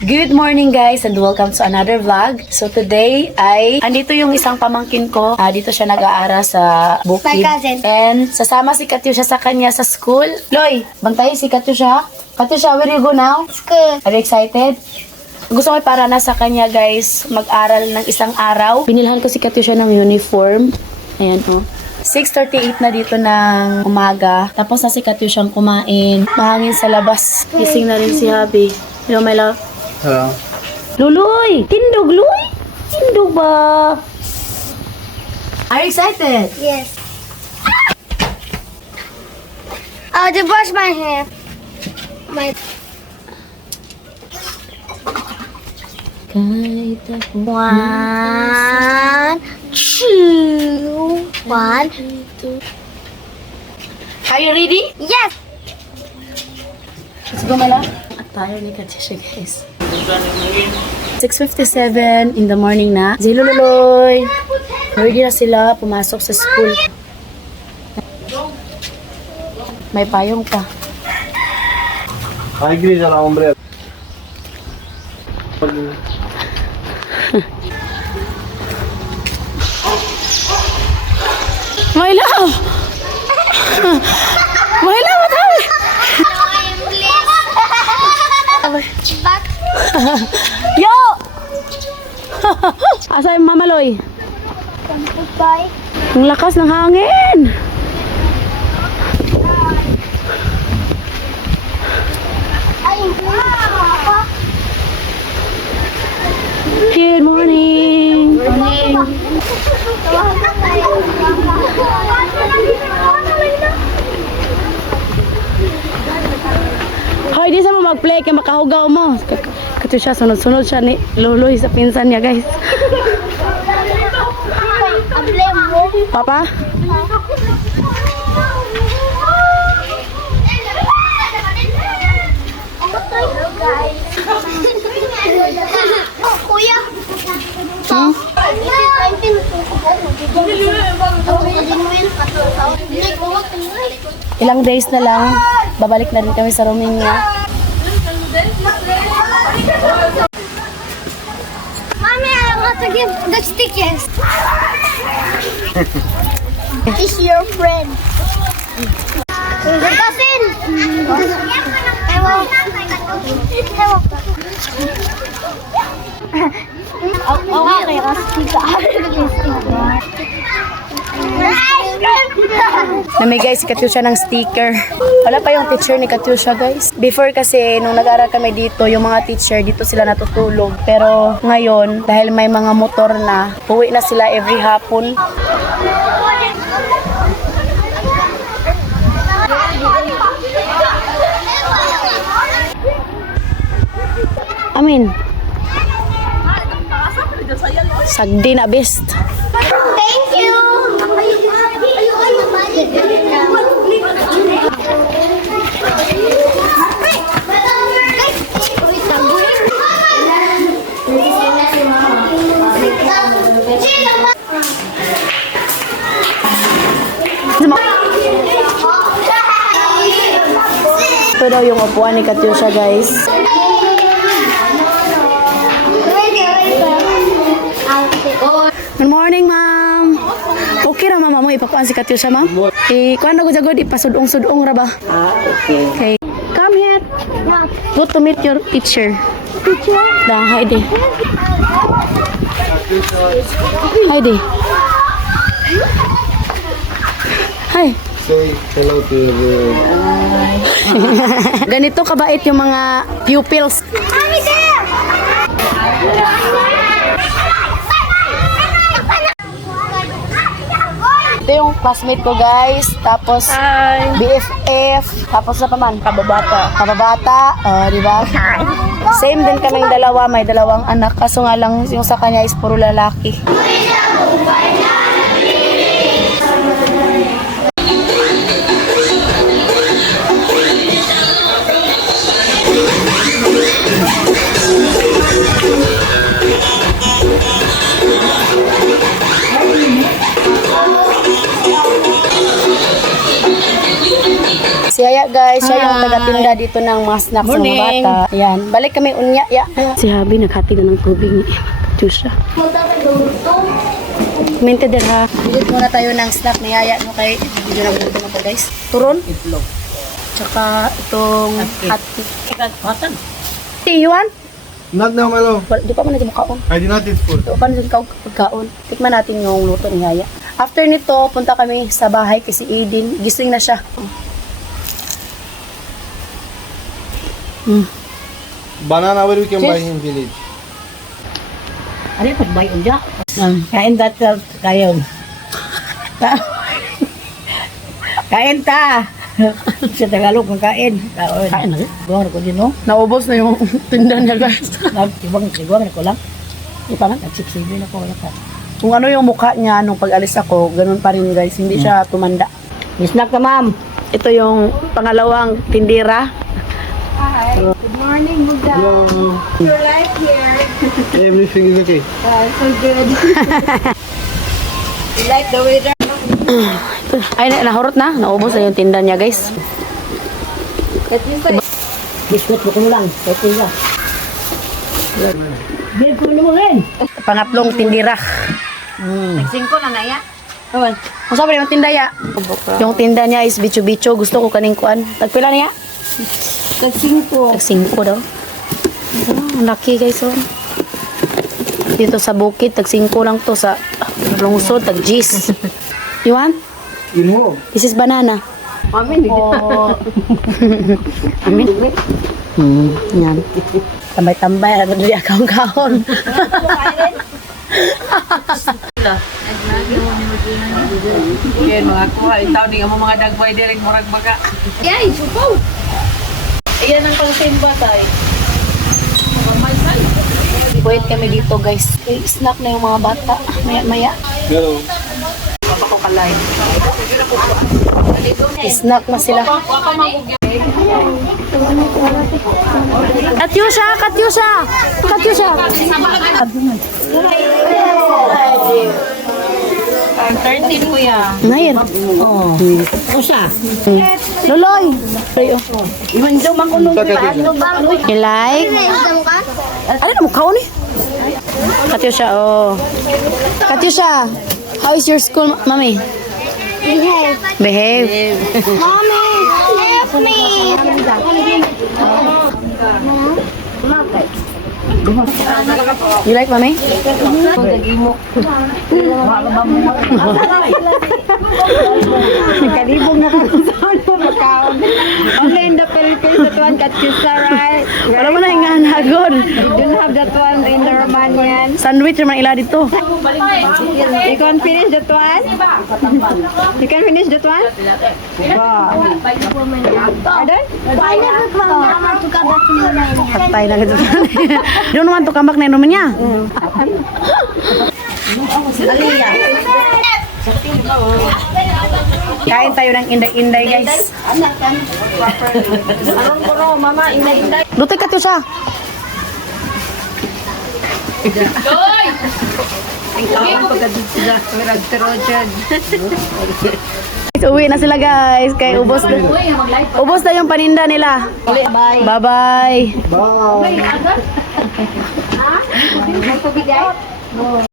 Good morning guys and welcome to another vlog. So today ay andito yung isang pamangkin ko. Dito siya nag-aaral sa Bukid. My cousin. And sasama si Katyusha sa kanya sa school. Loy, bantayin si Katyusha. Katyusha, where you go now? School. Are you excited? Gusto ko para na sa kanya guys mag-aral ng isang araw. Binilhan ko si Katyusha ng uniform. Ayan oh. 6:38 na dito ng umaga. Tapos na si Katyushang kumain. Mahangin sa labas. Gising na rin si Habi. Hello, my love. Hello. Luloy! Tindog, Luy! Tindog ba? Are you excited? Yes. I to brush my hair. Kahit ako 1, 2, 1. Are you ready? Yes. Let's go, my love. At tayo ni Katyusha, guys. 6:57 in the morning na. Si Lululoy. Ready na sila pumasok sa school. May payong pa. Ay, gris na hombre. My love! My love, what happened? Back. Yo! Asa yung Mama Loy? Bye. Ang lakas ng hangin! Good morning! Hoy, di sa mo mag-play kay makahugaw mo. Katyusha, sunod-sunod siya ni Luloy sa pinsan niya, guys. Papa? Kuya. Hmm? Ilang days na lang, babalik na rin kami sa Romania. Mommy, I want to give the stickers. Is your friend. The cousin. Ewo. Okay, Namigay si Katyusha ng sticker. Wala pa yung teacher ni Katyusha, guys. Before kasi, nung nag-aaral kami dito, yung mga teacher, dito sila natutulog. Pero ngayon, dahil may mga motor na, uwi na sila every hapon. Amin. Sagdi na best. Thank you. Ito daw yung upuan ni Katyusha, guys. Good morning, ma'am. Okay ra, mama mo. Ipakuan si Katyusha, ma'am. Kuan na ko jagod, ipasudong-sudong ra ba? Okay. Come here. Go to meet your teacher. Teacher? Da, Heidi. Heidi. Hi. Say hello to the... Ganito kabait yung mga pupils. Mommy, there! Ito yung classmate ko, guys. Tapos, BFF. Tapos na pa man, kababata. Kababata, di ba? Same din kaming dalawa. May dalawang anak. Kaso nga lang, yung sa kanya is puro lalaki. Si Yaya guys, siya yung taga-tinda dito ng mga snacks ng mga bata. Ayan, balik kami unya. Ya. Si Habi naghati na ng tubig ni Katyusha. Minti din ha. Bigit muna tayo ng snack ni Yaya no kay hindi na gusto na to guys. Turon. Itlog. Tsaka itong hot cake. Iwan? Not now, Malo. Di pa man natin makaon. I did not eat food. Di pa natin pagkaon. Tikman natin yung luto ni Yaya. After nito, punta kami sa bahay kasi Aiden. Gising na siya. Banana, where we can buy in village? Ano yung pagbayon dyan? Kain ta kayo. Kain ta. Sa Tagalog, kain. Kain na rin. Gawin ko din, no? Naubos na yung tinda niya guys. Ibang ko lang. Ito na, nagsipsibin ako. Kung ano yung mukha niya nung pag-alis ako, ganun pa rin guys. Hindi siya tumanda. Snack ka, ma'am. Ito yung pangalawang tindira. Good morning, Buddha. Hello. Your life here. Everything is okay. So good. You like the weather? Ay, nahurot na. Naubos na yung tinda niya guys. Get you say. Biskuit ko lang. Ito nga. Bigyan ko mo rin. Pangatlong tindira. Nagsingko na na ya. Awan. Kung saan yung tinda ya? Yung tinda niya is bicho-bicho. Gusto ko kaning kuan. Tagpila niya? Nagsingko. Tag-5 daw. Oh, laki guys oh. Dito sa bukid, tag-5 lang to. Sa lungsod, tag-10. You want? You know. This is banana. Amin, Oh. Amin. Yan. Tambay-tambay. Ano dili akaw-kaon. Yan, mga kuha. Itaw din ang mga dagway direk murag baga. Yeah, you should go. Iyan ang pang-simba tayo. Wait kami dito guys. Snack na yung mga bata. Maya-maya. Hello. Snack na sila. Katyusha! Katyusha! Katyusha! 13 kuya. Ngayon. Oo. Ako siya. Loloy! Ayo. Iwan daw makunong You like? Ano na mukha ni? Katyusha, oh. Katyusha, how is your school, mami? Behave. Behave. Mommy, help me. You like, mami? Kalibog na ka sa makaon. Only in the Philippines, that one Katyusha, right? Wala mo na ingahan hagod. You don't have that one in the Romanian. Sandwich naman ila dito. You can finish that one? You can finish that one? Wow. Pardon? Patay na gito. Don't want to come back na inuman niya. Kain tayo ng inday-inday guys. Lutoy ka siya. Uwi na sila guys. Kay ubos na. Ubos na yung paninda nila. Bye-bye. Bye. May tubig ay?